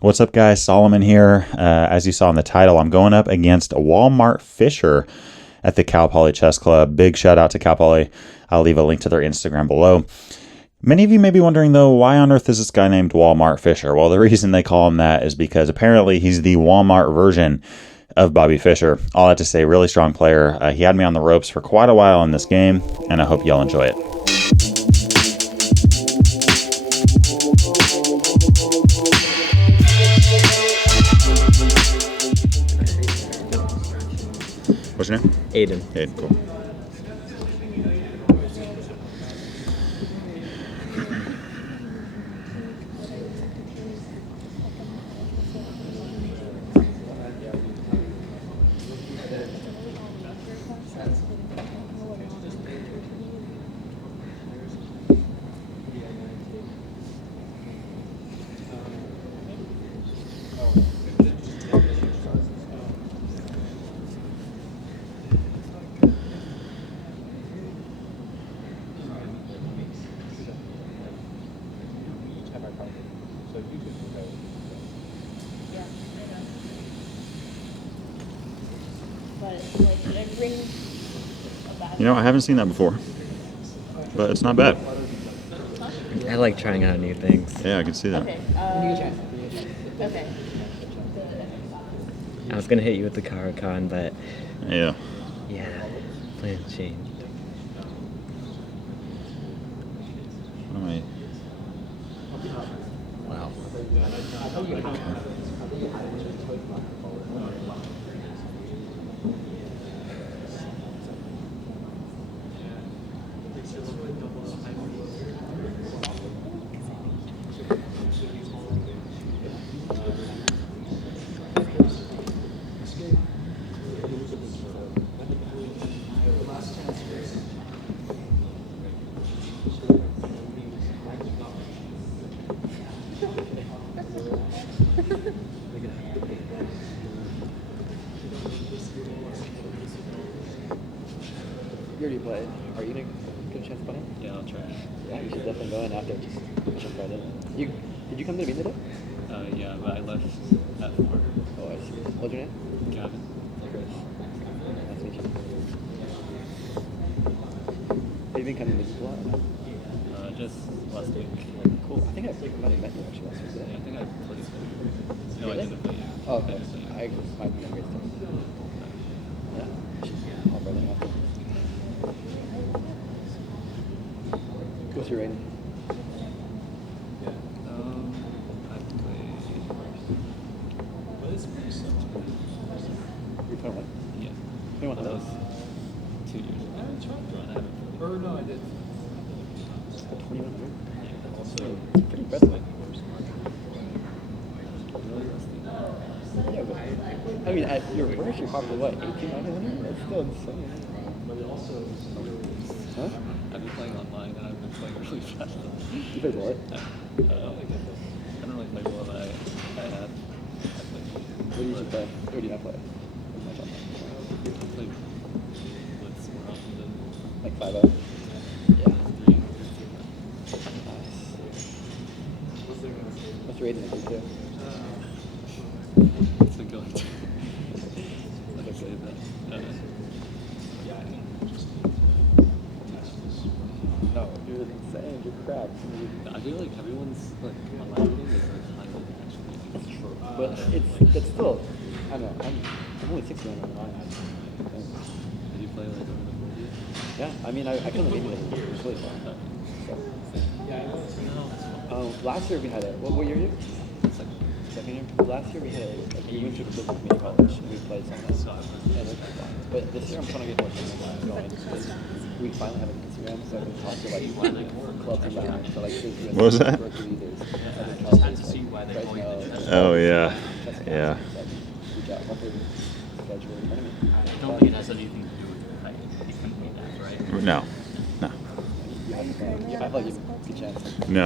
What's up, guys? Solomon here. As you saw in the title, I'm going up against Walmart-Fischer at the Cal Poly Chess Club. Big shout out to Cal Poly. I'll leave a link to their Instagram below. Many of you may be wondering, though, why on earth is this guy named Walmart-Fischer? Well, the reason they call him that is because apparently he's the Walmart version of Bobby Fischer. All I have to say, really strong player. He had me on the ropes for quite a while in this game, and I hope y'all enjoy it. What's your name? Aiden. Aiden, cool. You know, I haven't seen that before, but it's not bad. I like trying out new things. Yeah, I can see that. Okay. I was gonna hit you with the CARO-KANN, but Yeah. plans changed. What am I? Wow. You already played. Are you gonna get a chance to play? Yeah, I'll try. Yeah, you should definitely go in after. Just jump right in. Did you come to the meeting today? Yeah, but I left at 4. Oh, I see. What's your name? Gavin. Chris. Nice to meet you. Have you been coming to meetings a lot? Just last week. Cool. I think I might have met you actually last week. Yeah, I think I played. No, I Really? didn't play yet. Oh, okay. I didn't play yet. I might be great stuff. Yeah. I'll brother after. What's your rating? I played. You're 21? Yeah. 21. That was 2 years ago. And I haven't played. Or no, I did. 2100? Yeah. Also, It's pretty impressive. really rusty. Yeah, but I mean, at your worst, you're probably what, 1800? That's still insane. Huh? I've been playing online and I've been playing really fast. You played what? I don't really play what I had. I played. What do you usually play? Or do you not play? I played Blitz more often than Like 5-0? Yeah. Nice. What's your rating in Group 2? It's been going to. Like I say that. No, you're insane. You're crap. I feel like everyone's like online meeting is like highly actually. It's true. But it's still, I don't know, I'm only 61 on mine. Did you play like over the 4 years? Yeah, I mean, I couldn't make it. It was really fun. So, last year we had what year are you? Second year? Last year we had we went to the community college and we played something. And it was fun. But this year I'm trying to get more tournaments going. Because we finally have an Instagram, so I can talk to like clubs around. So like there's What was that? Berkeley, there's other colleges like Fresno. Oh, yeah. Yeah. Reach out, hopefully schedule a tournament. I don't think it has anything to do with like you couldn't meet that, right? No. No. Yeah, I feel like you have a good chance. No,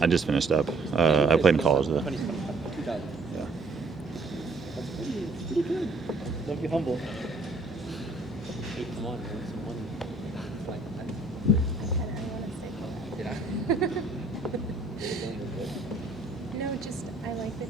I just finished up. I played in college, though. 2020, 2000. Yeah. That's pretty good. Don't be humble. Hey, come on, earn some money. No, just I like that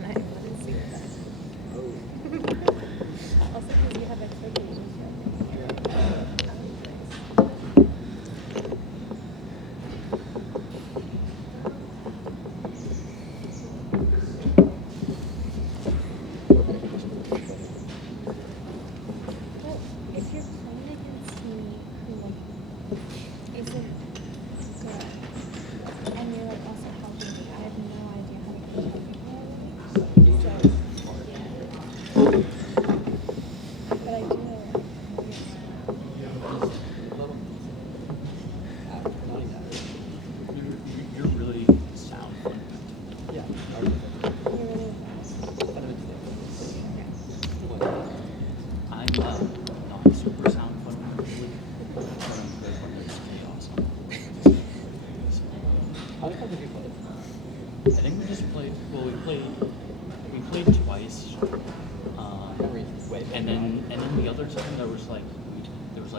Nice. Let's see what that is. Also, because you have expectations, well, if you're playing against me who like isn't good, and you're like also helping me, I have no idea how to play people. So yeah. But I do know You're really sound. Yeah. you're really fast. I'm not super sound fundamentally, but I'm good when there's chaos. How many times have you played? I think we just played. Well, we played twice. And then the other time there was like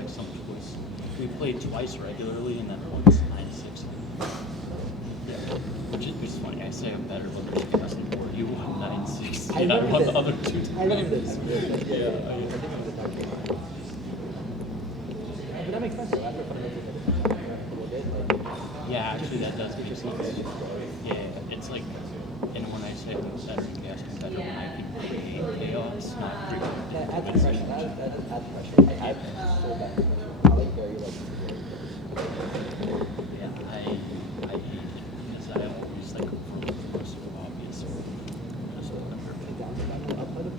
some choice. We played twice regularly and then once 9-6. Yeah, which is funny. I say I'm better than the 2004. You won 9-6. I And I remember won this. the other 2 times. I remember this. Yeah. I think I'm the back. But that makes sense though. After fundamentals, a little bit. Yeah, actually that does make sense. Yeah, it's like, and when I say I'm better, you guys are better when I can create chaos, not do That adds pressure. That adds pressure. I'm so bad at pressure. I like very like. Yeah, I hate it because I always like go for the most obvious or just whatever. I'll play the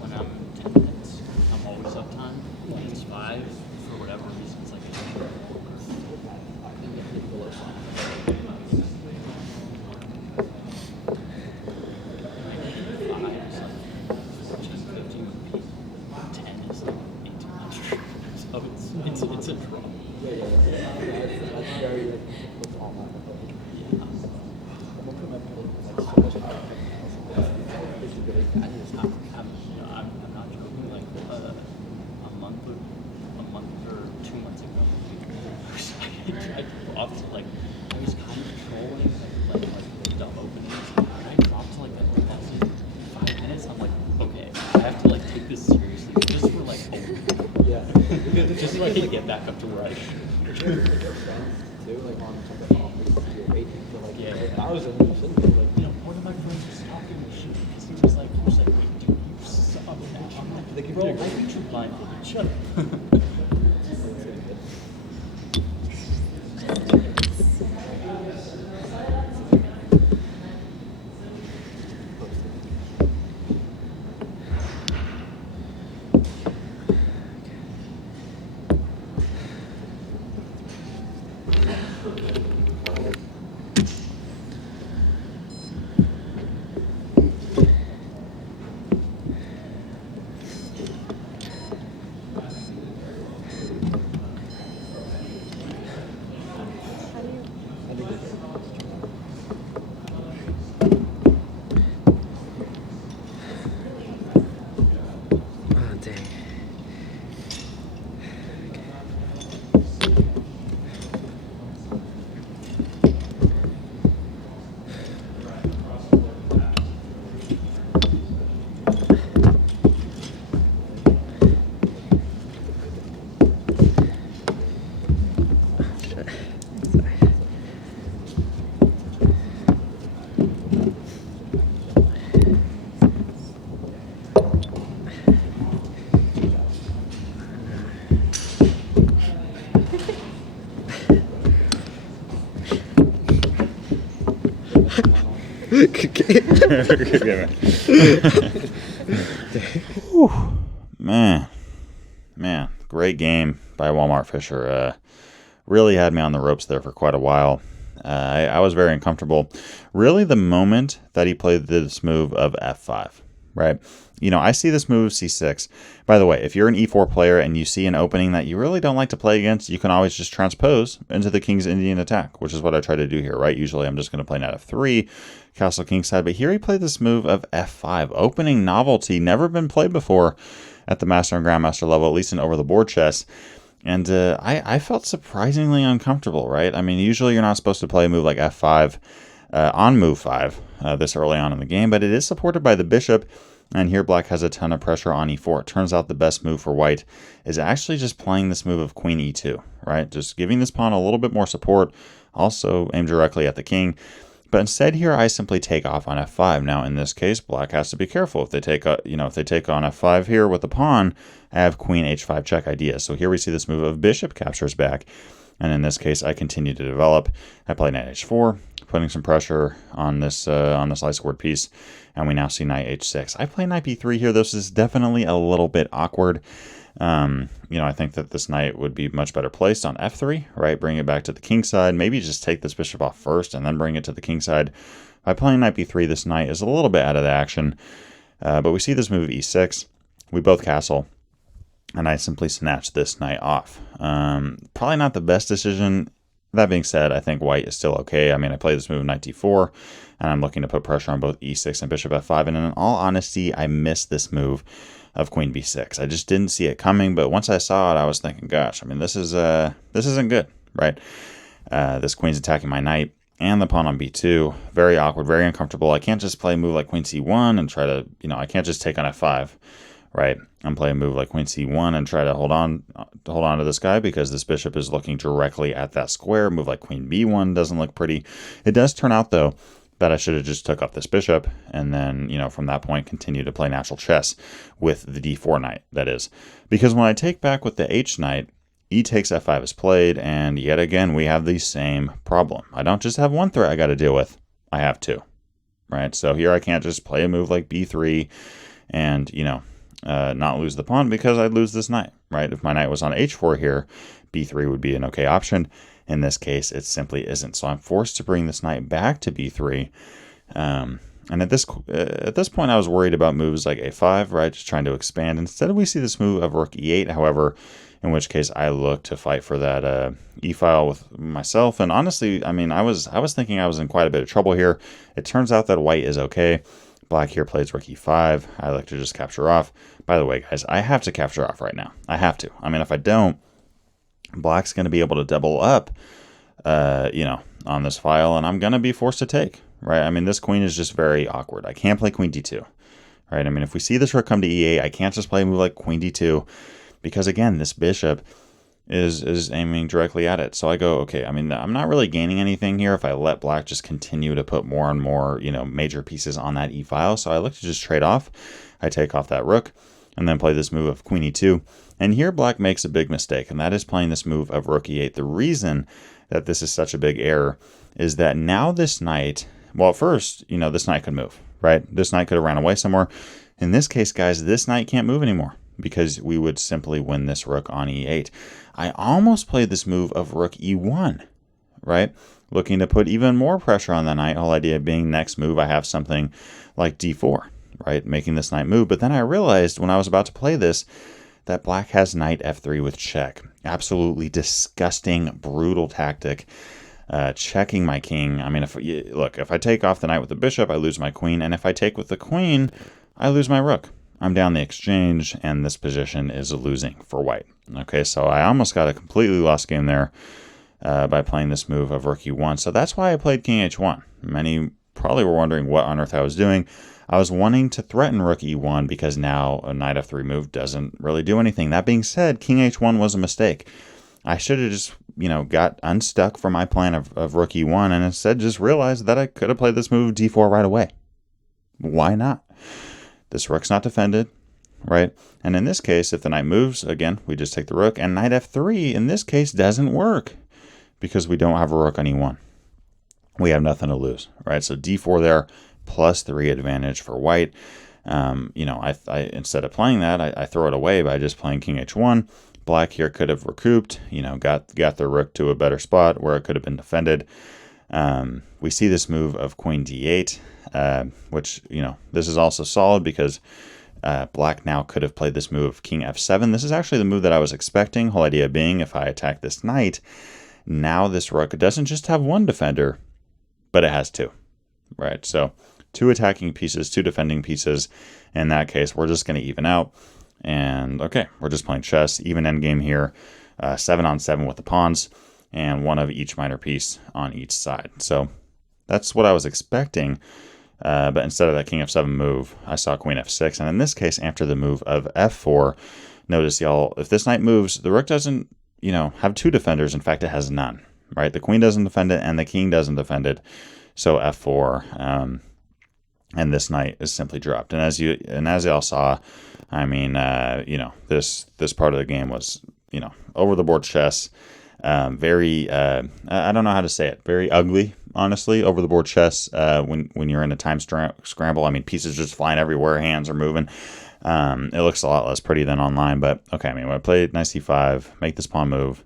When I'm 10 minutes, I'm always up time. When it's 5, for whatever reason, it's like it's a draw. That's very like what's all that. Yeah. I'm gonna put my pedal like so much higher. This is really bad. I'm not joking. Like a month or 2 months ago, I dropped like I was kind of trolling like dumb openings, and I dropped to like the last 5 minutes. I'm like, okay, I have to like take this seriously just for like a week. Yeah. Just so I can get back up to where I should. Too, like on something off your weight for like Yeah. 1,000 or something. Like, One of my friends was talking shit because he was like, wait, dude, you suck. I'm like, bro, I think you're blindfolded. Shut up. How do you? I think it's Oh, dang. Whew. Man, great game by Walmart-Fischer. Really had me on the ropes there for quite a while. I was very uncomfortable. Really, the moment that he played this move of F5, right? You know, I see this move c6. By the way, if you're an e4 player and you see an opening that you really don't like to play against, you can always just transpose into the king's Indian attack, which is what I try to do here, right? Usually I'm just going to play knight f3, castle kingside, but here he played this move of f5, opening novelty, never been played before at the master and grandmaster level, at least in over the board chess. And I felt surprisingly uncomfortable, right? I mean, usually you're not supposed to play a move like f5 on move 5 this early on in the game, but it is supported by the bishop. And here black has a ton of pressure on e4. It turns out the best move for white is actually just playing this move of queen e2, right? Just giving this pawn a little bit more support, also aimed directly at the king. But instead here, I simply take off on f5. Now, in this case, black has to be careful. If they take, if they take on f5 here with the pawn, I have queen h5 check idea. So here we see this move of bishop captures back. And in this case, I continue to develop. I play knight h4, putting some pressure on this light squared piece. And we now see knight h6. I play knight b3 here. This is definitely a little bit awkward. I think that this knight would be much better placed on f3, right? Bring it back to the king side. Maybe just take this bishop off first and then bring it to the king side. By playing knight b3, this knight is a little bit out of the action. But we see this move e6. We both castle. And I simply snatch this knight off. Probably not the best decision. That being said, I think white is still okay. I mean, I play this move knight d4, and I'm looking to put pressure on both e6 and bishop f5. And in all honesty, I missed this move of queen b6. I just didn't see it coming, but once I saw it, I was thinking, gosh, I mean, this isn't good, right? This queen's attacking my knight and the pawn on b2. Very awkward, very uncomfortable. I can't just play a move like queen c1 and try to, I can't just take on f5. Right, I'm playing a move like queen c1 and try to hold on to this guy because this bishop is looking directly at that square. Move like queen b1 doesn't look pretty. It does turn out though that I should have just took off this bishop and then from that point continue to play natural chess with the d4 knight. That is because when I take back with the h knight, e takes f5 is played, and yet again we have the same problem. I don't just have one threat I got to deal with. I have two. Right, so here I can't just play a move like b3 and not lose the pawn because I'd lose this knight, right? If my knight was on h4 here, b3 would be an okay option. In this case, it simply isn't. So I'm forced to bring this knight back to b3. And at this point, I was worried about moves like a5, right? Just trying to expand. Instead, we see this move of rook e8, however, in which case I look to fight for that e-file with myself. And honestly, I mean, I was thinking I was in quite a bit of trouble here. It turns out that white is okay. Black here plays rook e5. I like to just capture off. By the way, guys, I have to capture off right now. I have to. I mean, if I don't, black's going to be able to double up, on this file, and I'm going to be forced to take, right? I mean, this queen is just very awkward. I can't play queen d2, right? I mean, if we see this rook come to e8, I can't just play a move like queen d2 because, again, this bishop is aiming directly at it. So I go, okay, I mean, I'm not really gaining anything here if I let black just continue to put more and more, major pieces on that e-file. So I look to just trade off. I take off that rook and then play this move of queen e2. And here black makes a big mistake, and that is playing this move of rook e8. The reason that this is such a big error is that now this knight, well, first, this knight could move, right? This knight could have ran away somewhere. In this case, guys, this knight can't move anymore because we would simply win this rook on e8. I almost played this move of rook e1, right? Looking to put even more pressure on the knight. Whole idea being next move, I have something like d4, right? Making this knight move. But then I realized when I was about to play this that black has knight f3 with check. Absolutely disgusting, brutal tactic. Checking my king. I mean, if I take off the knight with the bishop, I lose my queen. And if I take with the queen, I lose my rook. I'm down the exchange, and this position is losing for white. Okay, so I almost got a completely lost game there by playing this move of rook e1. So that's why I played king h1. Many probably were wondering what on earth I was doing. I was wanting to threaten rook e1 because now a knight f3 move doesn't really do anything. That being said, king h1 was a mistake. I should have just, got unstuck from my plan of rook e1 and instead just realized that I could have played this move d4 right away. Why not? This rook's not defended, right? And in this case, if the knight moves, again, we just take the rook. And knight f3, in this case, doesn't work because we don't have a rook on e1. We have nothing to lose, right? So d4 there, +3 advantage for white. I instead of playing that, I throw it away by just playing king h1. Black here could have recouped, got the rook to a better spot where it could have been defended. We see this move of queen d8. which, this is also solid because black now could have played this move king f7. This is actually the move that I was expecting. Whole idea being, if I attack this knight, now this rook doesn't just have one defender, but it has two, right? So 2 attacking pieces, 2 defending pieces. In that case, we're just going to even out. And okay, we're just playing chess, even endgame here, 7 on 7 with the pawns, and 1 of each minor piece on each side. So that's what I was expecting. But instead of that king f7 move, I saw queen f6. And in this case, after the move of f4, notice, y'all, if this knight moves, the rook doesn't, have 2 defenders. In fact, it has none, right? The queen doesn't defend it, and the king doesn't defend it. So f4, and this knight is simply dropped. And as y'all saw, I mean, this part of the game was, over the board chess. Very, I don't know how to say it. Very ugly, honestly, over the board chess. When you're in a time scramble, I mean, pieces just flying everywhere, hands are moving. It looks a lot less pretty than online, but okay. I mean, when I played knight c5, make this pawn move,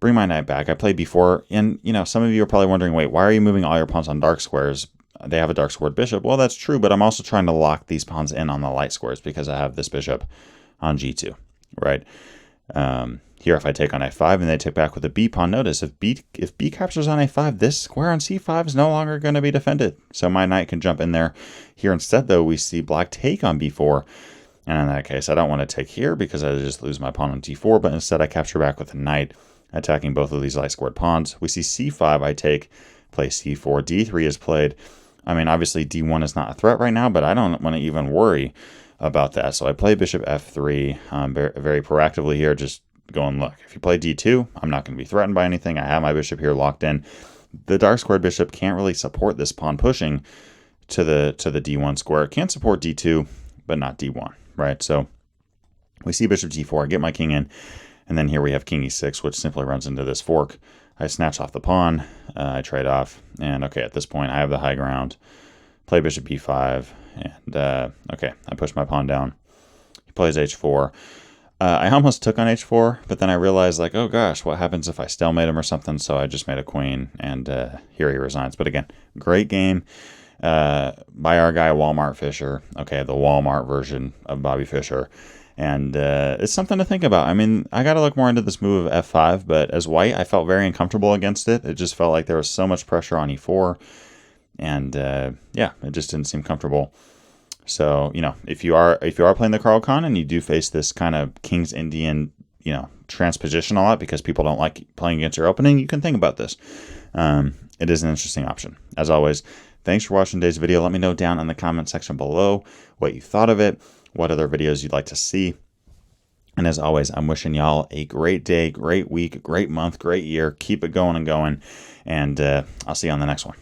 bring my knight back. I played before, and some of you are probably wondering, wait, why are you moving all your pawns on dark squares? They have a dark squared bishop. Well, that's true, but I'm also trying to lock these pawns in on the light squares because I have this bishop on g2, right? Here, if I take on a5 and they take back with a b pawn, notice if b captures on a5, this square on c5 is no longer going to be defended. So my knight can jump in there. Here instead, though, we see black take on b4. And in that case, I don't want to take here because I just lose my pawn on d4, but instead I capture back with a knight, attacking both of these light squared pawns. We see c5, I take, play c4, d3 is played. I mean, obviously d1 is not a threat right now, but I don't want to even worry about that. So I play bishop f3 very, very proactively here, just going, look, if you play d2, I'm not going to be threatened by anything. I have my bishop here locked in. The dark squared bishop can't really support this pawn pushing to the d1 square. It can support d2, but not d1, right? So we see bishop g4, I get my king in, and then here we have king e6, which simply runs into this fork. I snatch off the pawn, I trade off, and okay, at this point I have the high ground. Play bishop b5, and okay, I push my pawn down. He plays h4. I almost took on h4, but then I realized, like, oh gosh, what happens if I stalemate him or something? So I just made a queen, and here he resigns. But again, great game by our guy Walmart-Fischer. Okay, the Walmart version of Bobby Fischer. And it's something to think about. I mean, I got to look more into this move of f5, but as white, I felt very uncomfortable against it. It just felt like there was so much pressure on e4, and yeah, it just didn't seem comfortable. So, if you are playing the CARO-KANN and you do face this kind of King's Indian, transposition a lot because people don't like playing against your opening, you can think about this. It is an interesting option. As always, thanks for watching today's video. Let me know down in the comment section below what you thought of it, what other videos you'd like to see. And as always, I'm wishing y'all a great day, great week, great month, great year. Keep it going and going. And I'll see you on the next one.